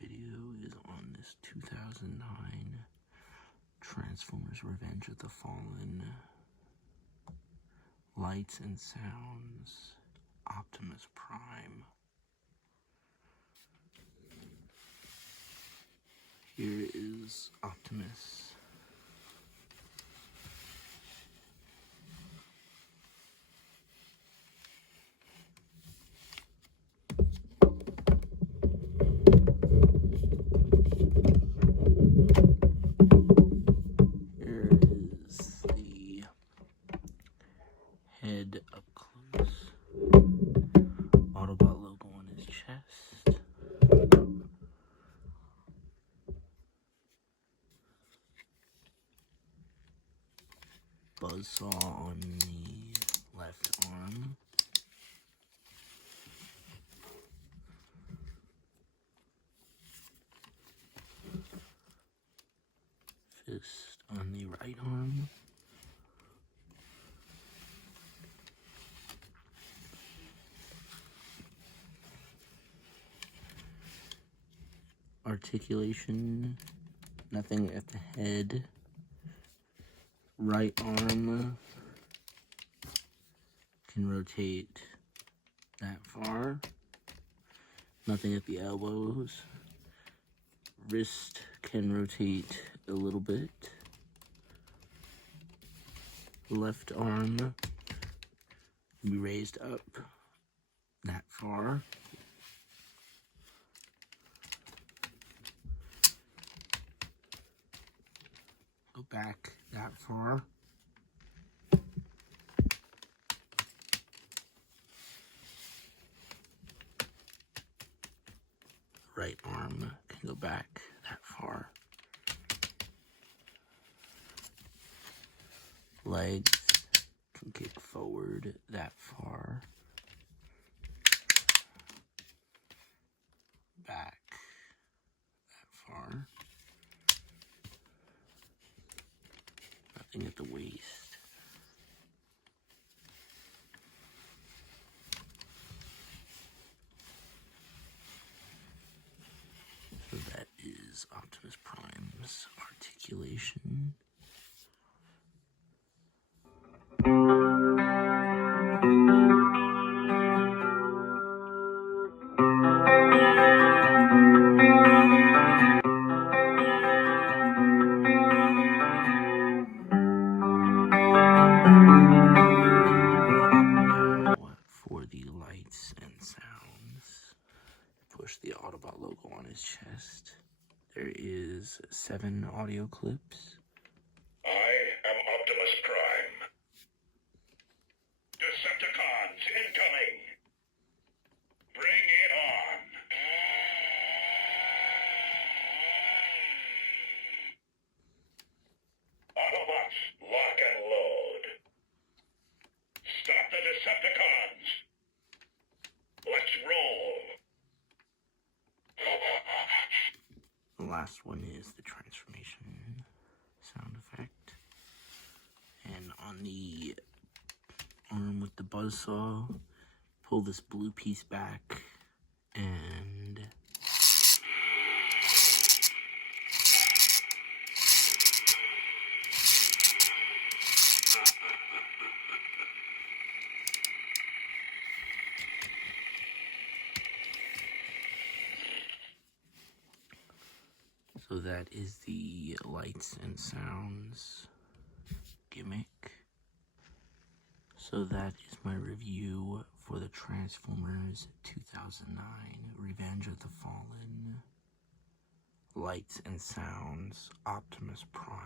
video is on this 2009 Transformers Revenge of the Fallen Lights and Sounds Optimus Prime. Here is Optimus. Here is the head up close. Autobot logo on his chest. Buzzsaw on the left arm. Fist on the right arm. Articulation, nothing at the head. Right arm can rotate that far. Nothing at the elbows. Wrist can rotate a little bit. Left arm can be raised up that far. Go back that far. Right arm can go back that far. Legs can kick forward that far. Back that far. Nothing at the waist. So that is Optimus Prime's articulation. For the lights and sounds, push the Autobot logo on his chest. There is 7 audio clips. I am Optimus Prime. Decepticons incoming! Bring it on! Autobots, lock and load. Stop the Decepticons! Let's roll! The last one is the transformation sound effect. And on the arm with the buzzsaw, pull this blue piece back and so that is the lights and sounds gimmick. So that is my review for the Transformers 2009 Revenge of the Fallen Lights and Sounds Optimus Prime.